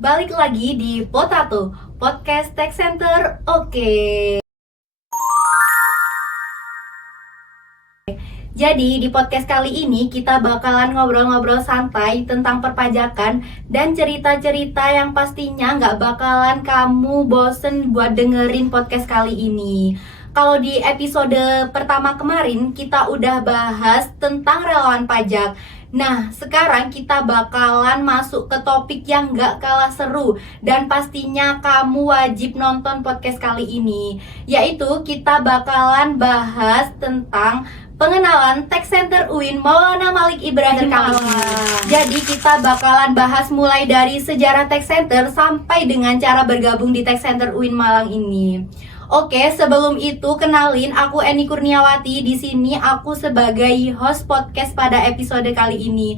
Balik lagi di Potato, Podcast Tech Center. Oke. Jadi di podcast kali ini kita bakalan ngobrol-ngobrol santai tentang perpajakan dan cerita-cerita yang pastinya nggak bakalan kamu bosen buat dengerin podcast kali ini. Kalau di episode pertama kemarin kita udah bahas tentang relawan pajak. Nah, sekarang kita bakalan masuk ke topik yang gak kalah seru dan pastinya kamu wajib nonton podcast kali ini, yaitu kita bakalan bahas tentang pengenalan Tech Center UIN Maulana Malik Ibrahim kali ini. Jadi kita bakalan bahas mulai dari sejarah Tech Center sampai dengan cara bergabung di Tech Center UIN Malang ini. Oke, sebelum itu kenalin, aku Eni Kurniawati. Di sini aku sebagai host podcast pada episode kali ini.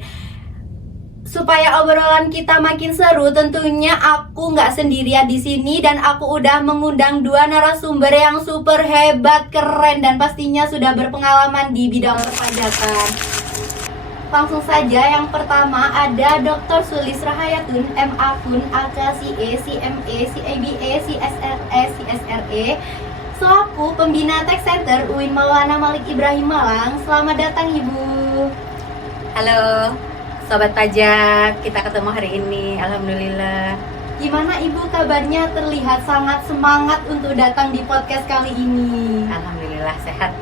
Supaya obrolan kita makin seru, tentunya aku nggak sendirian di sini dan aku udah mengundang dua narasumber yang super hebat, keren dan pastinya sudah berpengalaman di bidang perpajakan. Langsung saja, yang pertama ada Dr. Sulis Rahayatun, MA Kun, AK CE, CME, CABE, CSRE, CSRE, selaku pembina Tech Center UIN Maulana Malik Ibrahim Malang. Selamat datang Ibu. Halo Sobat Pajak, kita ketemu hari ini, Alhamdulillah. Gimana Ibu kabarnya? Terlihat sangat semangat untuk datang di podcast kali ini. Alhamdulillah sehat,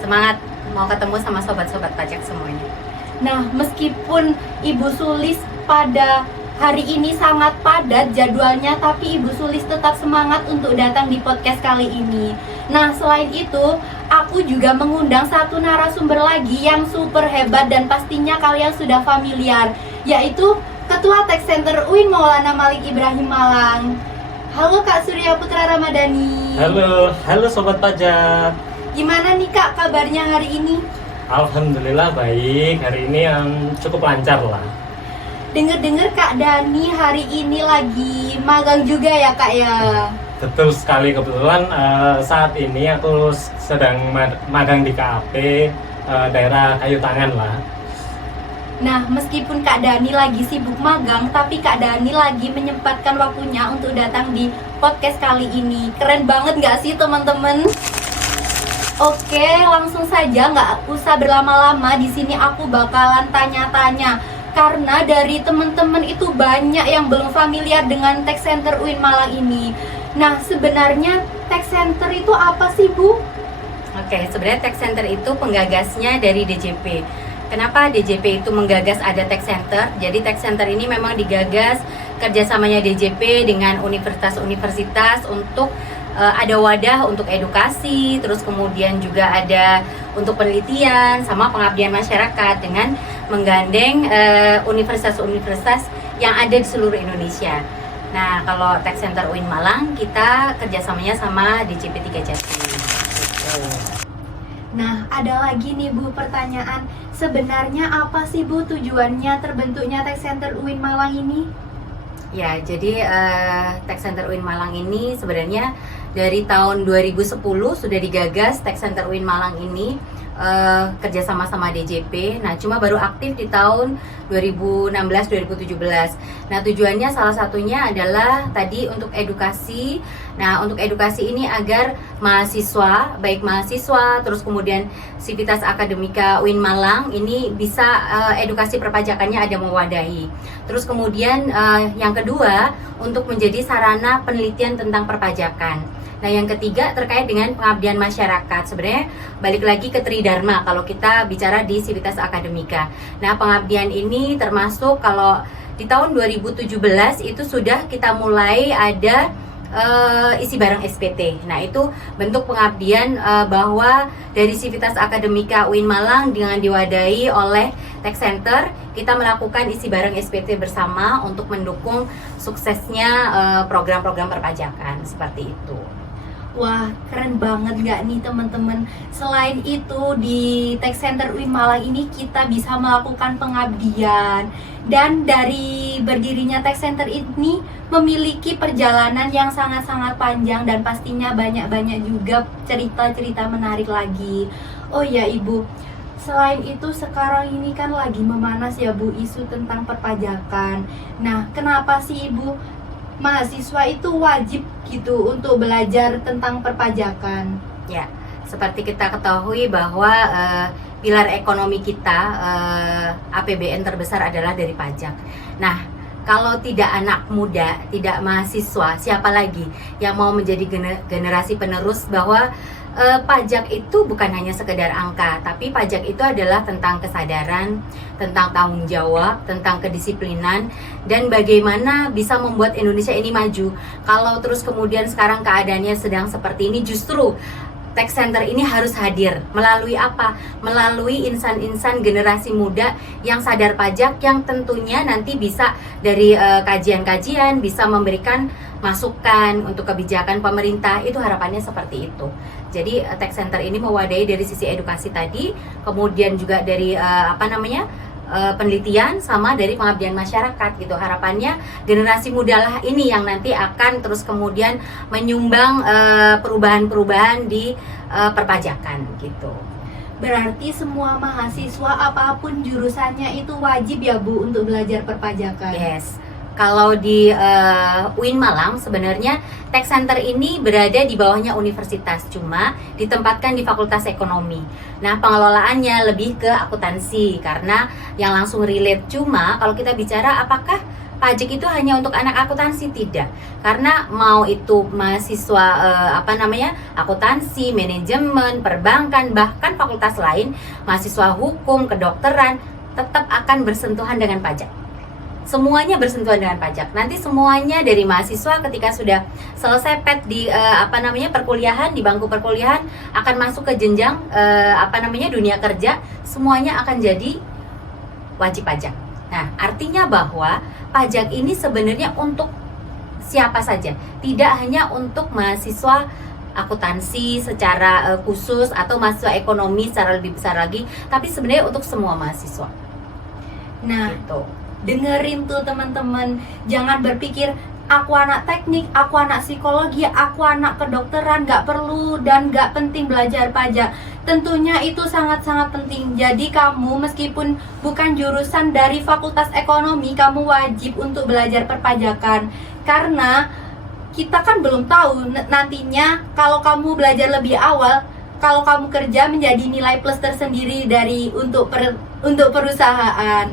semangat mau ketemu sama sobat-sobat pajak semuanya. Nah, meskipun Ibu Sulis pada hari ini sangat padat jadwalnya, tapi Ibu Sulis tetap semangat untuk datang di podcast kali ini. Nah, selain itu, aku juga mengundang satu narasumber lagi yang super hebat dan pastinya kalian sudah familiar, yaitu Ketua Tech Center UIN Maulana Malik Ibrahim Malang. Halo Kak Surya Putra Ramadhani. Halo Sobat Pajak. Gimana nih Kak kabarnya hari ini? Alhamdulillah baik, hari ini cukup lancar lah. Dengar-dengar Kak Dani hari ini lagi magang juga ya Kak ya? Betul sekali, kebetulan saat ini aku sedang magang di KAP daerah Kayu Tangan lah. Nah, meskipun Kak Dani lagi sibuk magang, tapi Kak Dani lagi menyempatkan waktunya untuk datang di podcast kali ini. Keren banget gak sih teman-teman? Oke, langsung saja, nggak usah berlama-lama. Di sini aku bakalan tanya-tanya karena dari teman-teman itu banyak yang belum familiar dengan Tech Center UIN Malang ini. Nah, sebenarnya Tech Center itu apa sih, Bu? Oke, sebenarnya Tech Center itu penggagasnya dari DJP. Kenapa DJP itu menggagas ada Tech Center? Jadi Tech Center ini memang digagas kerjasamanya DJP dengan universitas-universitas untuk ada wadah untuk edukasi, terus kemudian juga ada untuk penelitian sama pengabdian masyarakat dengan menggandeng universitas-universitas yang ada di seluruh Indonesia. Nah, kalau Tech Center UIN Malang kita kerjasamanya sama DJP 3 Jatim. Nah, ada lagi nih Bu pertanyaan. Sebenarnya apa sih Bu tujuannya terbentuknya Tech Center UIN Malang ini? Ya, jadi Tech Center UIN Malang ini sebenarnya dari tahun 2010 sudah digagas Tech Center UIN Malang ini kerjasama sama DJP. Nah, cuma baru aktif di tahun 2016-2017. Nah, tujuannya salah satunya adalah tadi untuk edukasi. Nah, untuk edukasi ini agar mahasiswa, baik mahasiswa, terus kemudian Sivitas Akademika UIN Malang ini bisa edukasi perpajakannya ada mewadahi. Terus kemudian yang kedua untuk menjadi sarana penelitian tentang perpajakan. Nah, yang ketiga terkait dengan pengabdian masyarakat. Sebenarnya balik lagi ke Tridharma kalau kita bicara di Sivitas Akademika. Nah, pengabdian ini termasuk kalau di tahun 2017 itu sudah kita mulai ada isi barang SPT. Nah, itu bentuk pengabdian bahwa dari Sivitas Akademika UIN Malang dengan diwadahi oleh Tech Center, kita melakukan isi barang SPT bersama untuk mendukung suksesnya program-program perpajakan seperti itu. Wah, keren banget gak nih teman-teman. Selain itu di Tech Center UIN Malang ini kita bisa melakukan pengabdian. Dan dari berdirinya Tech Center ini memiliki perjalanan yang sangat-sangat panjang dan pastinya banyak-banyak juga cerita-cerita menarik lagi. Oh ya Ibu, selain itu sekarang ini kan lagi memanas ya Bu isu tentang perpajakan. Nah, kenapa sih Ibu mahasiswa itu wajib gitu untuk belajar tentang perpajakan? Ya, seperti kita ketahui bahwa pilar ekonomi kita, APBN terbesar adalah dari pajak. Nah, kalau tidak anak muda, tidak mahasiswa, siapa lagi yang mau menjadi generasi penerus bahwa pajak itu bukan hanya sekedar angka, tapi pajak itu adalah tentang kesadaran, tentang tanggung jawab, tentang kedisiplinan, dan bagaimana bisa membuat Indonesia ini maju. Kalau terus kemudian sekarang keadaannya sedang seperti ini, justru Tech Center ini harus hadir. Melalui apa? Melalui insan-insan generasi muda yang sadar pajak, yang tentunya nanti bisa dari kajian-kajian bisa memberikan masukan untuk kebijakan pemerintah. Itu harapannya seperti itu. Jadi Tech Center ini mewadahi dari sisi edukasi tadi, kemudian juga dari penelitian sama dari pengabdian masyarakat gitu. Harapannya generasi muda lah ini yang nanti akan terus kemudian menyumbang perubahan-perubahan di perpajakan gitu. Berarti semua mahasiswa apapun jurusannya itu wajib ya Bu untuk belajar perpajakan? Yes. Kalau di UIN Malang sebenarnya Tech Center ini berada di bawahnya universitas, cuma ditempatkan di Fakultas Ekonomi. Nah, pengelolaannya lebih ke akuntansi karena yang langsung relate. Cuma kalau kita bicara apakah pajak itu hanya untuk anak akuntansi? Tidak. Karena mau itu mahasiswa akuntansi, manajemen, perbankan, bahkan fakultas lain, mahasiswa hukum, kedokteran tetap akan bersentuhan dengan pajak. Semuanya bersentuhan dengan pajak. Nanti semuanya dari mahasiswa ketika sudah selesai PET di perkuliahan, di bangku perkuliahan akan masuk ke jenjang dunia kerja, semuanya akan jadi wajib pajak. Nah, artinya bahwa pajak ini sebenarnya untuk siapa saja, tidak hanya untuk mahasiswa akuntansi secara khusus atau mahasiswa ekonomi secara lebih besar lagi, tapi sebenarnya untuk semua mahasiswa. Nah, gitu. Dengerin tuh teman-teman, jangan berpikir aku anak teknik, aku anak psikologi, aku anak kedokteran, gak perlu dan gak penting belajar pajak. Tentunya itu sangat-sangat penting. Jadi kamu meskipun bukan jurusan dari Fakultas Ekonomi, kamu wajib untuk belajar perpajakan. Karena kita kan belum tahu nantinya kalau kamu belajar lebih awal, kalau kamu kerja menjadi nilai plus tersendiri dari untuk perusahaan.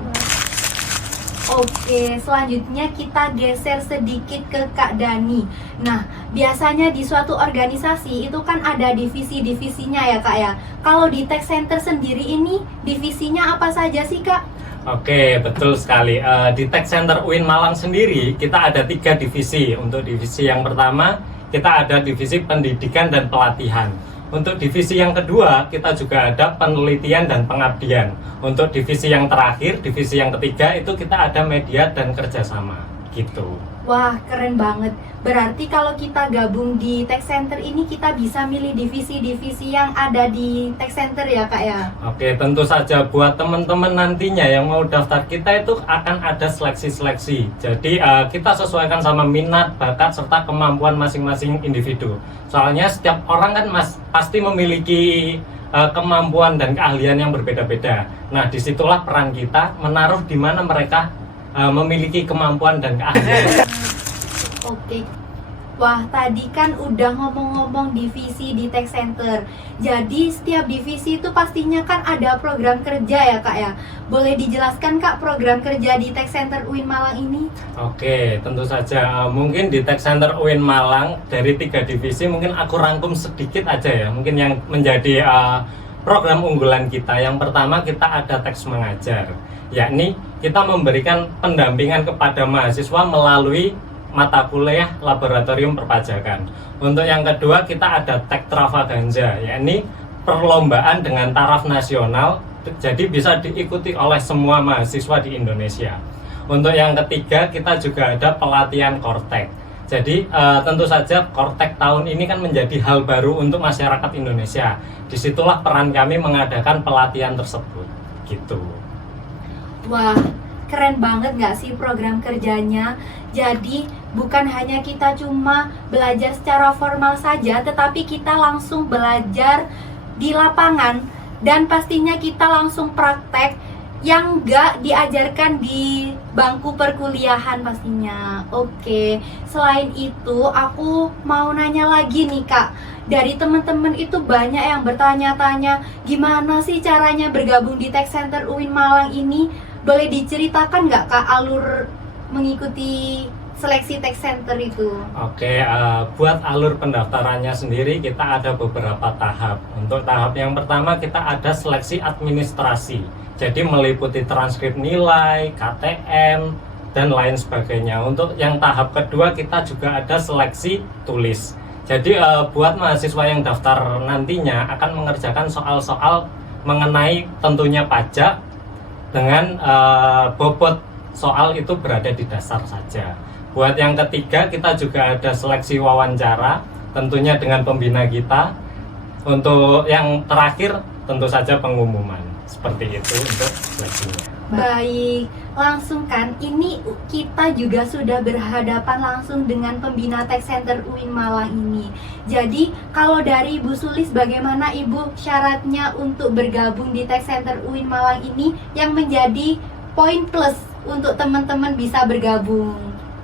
Oke, selanjutnya kita geser sedikit ke Kak Dani. Nah, biasanya di suatu organisasi itu kan ada divisi-divisinya ya Kak ya. Kalau di Tech Center sendiri ini divisinya apa saja sih Kak? Oke, betul sekali. Di Tech Center UIN Malang sendiri kita ada 3 divisi. Untuk divisi yang pertama kita ada divisi pendidikan dan pelatihan. Untuk divisi yang kedua, kita juga ada penelitian dan pengabdian. Untuk divisi yang terakhir, divisi yang ketiga, itu kita ada media dan kerjasama, gitu. Wah, keren banget. Berarti kalau kita gabung di Tech Center ini, kita bisa milih divisi-divisi yang ada di Tech Center ya Kak ya? Oke, tentu saja buat teman-teman nantinya yang mau daftar kita itu akan ada seleksi-seleksi. Jadi kita sesuaikan sama minat, bakat, serta kemampuan masing-masing individu. Soalnya setiap orang kan pasti memiliki kemampuan dan keahlian yang berbeda-beda. Nah, disitulah peran kita menaruh di mana mereka memiliki kemampuan dan keahlian. Oke. Wah, tadi kan udah ngomong-ngomong divisi di Tech Center. Jadi setiap divisi itu pastinya kan ada program kerja ya Kak ya. Boleh dijelaskan Kak program kerja di Tech Center UIN Malang ini? Oke, tentu saja. Mungkin di Tech Center UIN Malang dari 3 divisi mungkin aku rangkum sedikit aja ya. Mungkin yang menjadi program unggulan kita. Yang pertama kita ada teks mengajar, yakni kita memberikan pendampingan kepada mahasiswa melalui mata kuliah laboratorium perpajakan. Untuk yang kedua kita ada Tektravaganza, yakni perlombaan dengan taraf nasional, jadi bisa diikuti oleh semua mahasiswa di Indonesia. Untuk yang ketiga kita juga ada pelatihan Kortek. Jadi tentu saja Kortek tahun ini kan menjadi hal baru untuk masyarakat Indonesia. Disitulah peran kami mengadakan pelatihan tersebut, gitu. Wah, keren banget gak sih program kerjanya? Jadi bukan hanya kita cuma belajar secara formal saja, tetapi kita langsung belajar di lapangan dan pastinya kita langsung praktek yang nggak diajarkan di bangku perkuliahan pastinya. Oke, selain itu aku mau nanya lagi nih Kak. Dari teman-teman itu banyak yang bertanya-tanya gimana sih caranya bergabung di Tech Center UIN Malang ini. Boleh diceritakan nggak Kak alur mengikuti seleksi Tech Center itu? Oke, buat alur pendaftarannya sendiri kita ada beberapa tahap. Untuk tahap yang pertama kita ada seleksi administrasi. Jadi meliputi transkrip nilai, KTM, dan lain sebagainya. Untuk yang tahap kedua kita juga ada seleksi tulis. Jadi buat mahasiswa yang daftar nantinya akan mengerjakan soal-soal mengenai tentunya pajak dengan bobot soal itu berada di dasar saja. Buat yang ketiga kita juga ada seleksi wawancara, tentunya dengan pembina kita. Untuk yang terakhir tentu saja pengumuman. Seperti itu untuk seleksinya. Baik, langsung kan ini kita juga sudah berhadapan langsung dengan pembina Tech Center UIN Malang ini. Jadi kalau dari Ibu Sulis, bagaimana Ibu syaratnya untuk bergabung di Tech Center UIN Malang ini yang menjadi poin plus untuk teman-teman bisa bergabung?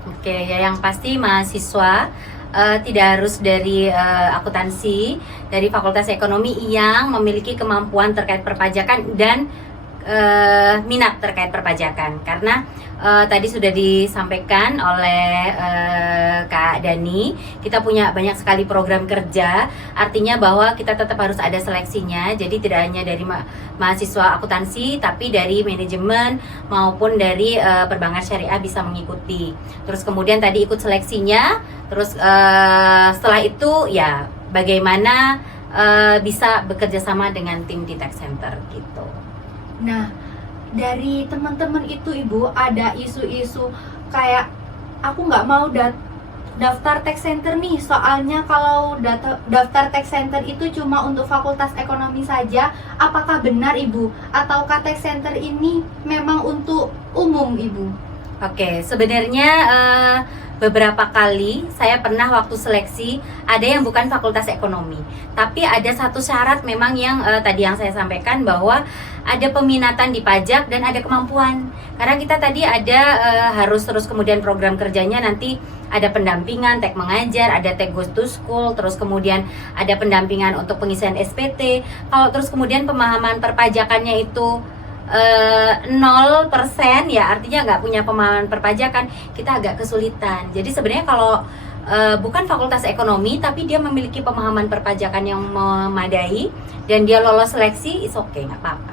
Oke, ya yang pasti mahasiswa tidak harus dari akuntansi, dari Fakultas Ekonomi yang memiliki kemampuan terkait perpajakan dan minat terkait perpajakan. Karena tadi sudah disampaikan oleh Kak Dani, kita punya banyak sekali program kerja, artinya bahwa kita tetap harus ada seleksinya. Jadi tidak hanya dari mahasiswa akuntansi, tapi dari manajemen maupun dari perbankan syariah bisa mengikuti. Terus kemudian tadi ikut seleksinya, terus setelah itu ya bagaimana bisa bekerja sama dengan tim di Tech Center gitu. Nah, dari teman-teman itu Ibu ada isu-isu kayak aku nggak mau daftar Tech Center nih, soalnya kalau daftar Tech Center itu cuma untuk Fakultas Ekonomi saja. Apakah benar Ibu? Ataukah Tech Center ini memang untuk umum Ibu? Oke, sebenarnya beberapa kali saya pernah waktu seleksi ada yang bukan Fakultas Ekonomi, tapi ada satu syarat memang yang tadi yang saya sampaikan bahwa ada peminatan di pajak dan ada kemampuan. Karena kita tadi ada harus terus kemudian program kerjanya nanti ada pendampingan, tek mengajar, ada tek goes to school, terus kemudian ada pendampingan untuk pengisian SPT. Kalau terus kemudian pemahaman perpajakannya itu 0% ya, artinya nggak punya pemahaman perpajakan, kita agak kesulitan. Jadi sebenarnya kalau bukan Fakultas Ekonomi tapi dia memiliki pemahaman perpajakan yang memadai dan dia lolos seleksi, is okay, nggak apa-apa,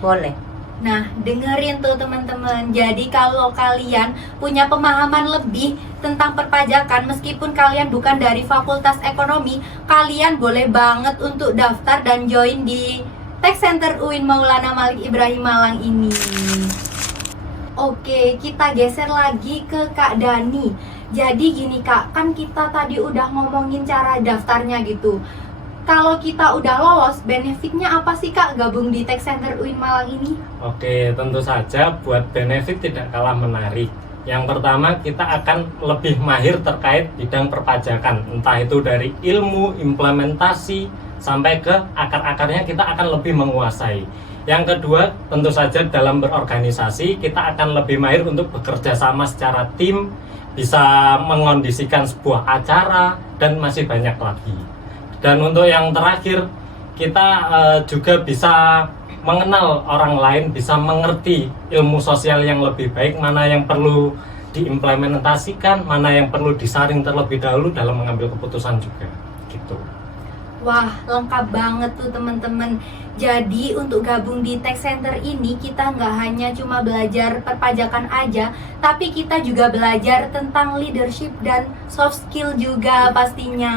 boleh. Nah, dengerin tuh teman-teman. Jadi kalau kalian punya pemahaman lebih tentang perpajakan, meskipun kalian bukan dari Fakultas Ekonomi, kalian boleh banget untuk daftar dan join di Tech Center UIN Maulana Malik Ibrahim Malang ini. Oke, kita geser lagi ke Kak Dani. Jadi gini Kak, kan kita tadi udah ngomongin cara daftarnya gitu. Kalau kita udah lolos, benefitnya apa sih Kak gabung di Tech Center UIN Malang ini? Oke, tentu saja buat benefit tidak kalah menarik. Yang pertama, kita akan lebih mahir terkait bidang perpajakan, entah itu dari ilmu, implementasi, sampai ke akar-akarnya kita akan lebih menguasai. Yang kedua, tentu saja dalam berorganisasi, kita akan lebih mahir untuk bekerja sama secara tim, bisa mengondisikan sebuah acara, dan masih banyak lagi. Dan untuk yang terakhir, kita juga bisa mengenal orang lain, bisa mengerti ilmu sosial yang lebih baik, mana yang perlu diimplementasikan, mana yang perlu disaring terlebih dahulu dalam mengambil keputusan juga, gitu. Wah, lengkap banget tuh teman-teman. Jadi untuk gabung di Tech Center ini kita nggak hanya cuma belajar perpajakan aja, tapi kita juga belajar tentang leadership dan soft skill juga pastinya.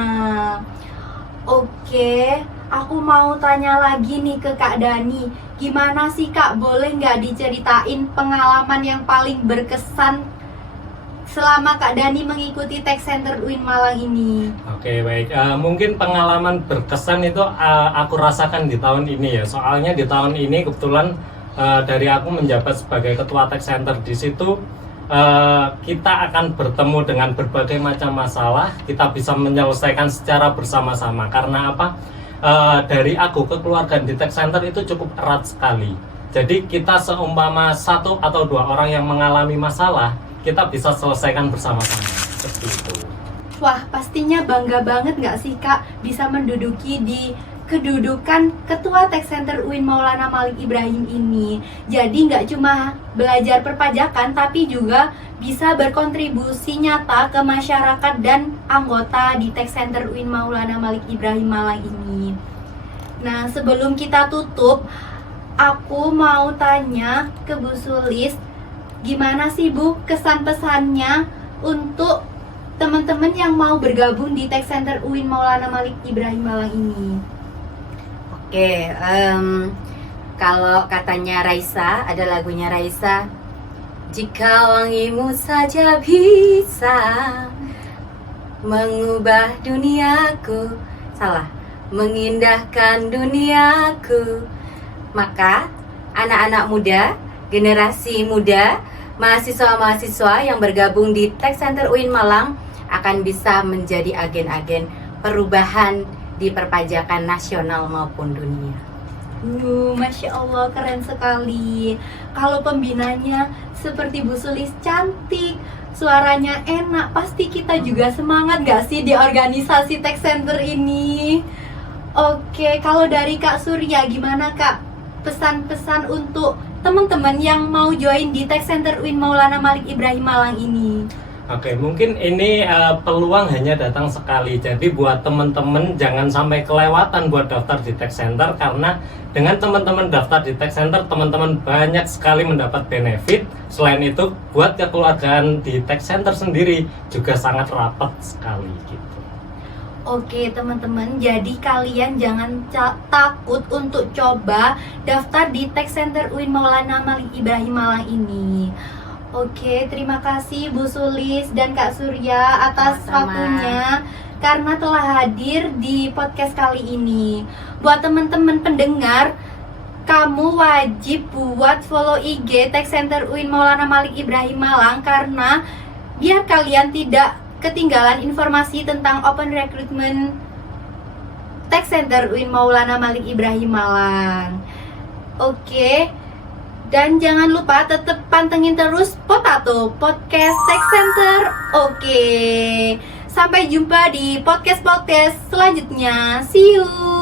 Oke, aku mau tanya lagi nih ke Kak Dani. Gimana sih Kak, boleh nggak diceritain pengalaman yang paling berkesan selama Kak Dani mengikuti Tech Center UIN Malang ini? Oke, baik. Mungkin pengalaman berkesan itu aku rasakan di tahun ini ya. Soalnya di tahun ini kebetulan dari aku menjabat sebagai ketua Tech Center di situ, kita akan bertemu dengan berbagai macam masalah, kita bisa menyelesaikan secara bersama-sama. Karena apa? Dari aku kekeluargaan di Tech Center itu cukup erat sekali. Jadi kita seumpama satu atau dua orang yang mengalami masalah, kita bisa selesaikan bersama-sama. Seperti itu. Wah, pastinya bangga banget nggak sih Kak bisa menduduki di kedudukan Ketua Tech Center UIN Maulana Malik Ibrahim ini. Jadi nggak cuma belajar perpajakan, tapi juga bisa berkontribusi nyata ke masyarakat dan anggota di Tech Center UIN Maulana Malik Ibrahim Malang ini. Nah, sebelum kita tutup, aku mau tanya ke Bu Sulis, gimana sih Bu kesan-pesannya untuk teman-teman yang mau bergabung di Tech Center UIN Maulana Malik Ibrahim Malang ini? Oke, kalau katanya Raisa, ada lagunya Raisa, jika wangimu saja bisa mengubah duniaku, salah, mengindahkan duniaku, maka anak-anak muda, generasi muda, mahasiswa-mahasiswa yang bergabung di Tech Center UIN Malang akan bisa menjadi agen-agen perubahan di perpajakan nasional maupun dunia. Masya Allah, keren sekali. Kalau pembinanya seperti Bu Sulis cantik, suaranya enak, pasti kita juga semangat gak sih di organisasi Tech Center ini? Oke, kalau dari Kak Surya gimana Kak? Pesan-pesan untuk teman-teman yang mau join di Tech Center UIN Maulana Malik Ibrahim Malang ini. Oke, mungkin ini peluang hanya datang sekali. Jadi buat teman-teman jangan sampai kelewatan buat daftar di Tech Center, karena dengan teman-teman daftar di Tech Center, teman-teman banyak sekali mendapat benefit. Selain itu, buat kekeluargaan di Tech Center sendiri juga sangat rapat sekali gitu. Oke teman-teman, jadi kalian jangan takut untuk coba daftar di Tech Center UIN Maulana Malik Ibrahim Malang ini. Oke, terima kasih Bu Sulis dan Kak Surya atas Sama-sama. waktunya karena telah hadir di podcast kali ini. Buat teman-teman pendengar, kamu wajib buat follow IG Tech Center UIN Maulana Malik Ibrahim Malang, karena biar kalian tidak ketinggalan informasi tentang open recruitment Tech Center UIN Maulana Malik Ibrahim Malang. Oke. Dan jangan lupa tetap pantengin terus Potato Podcast Tech Center. Oke. Sampai jumpa di podcast-podcast selanjutnya. See you.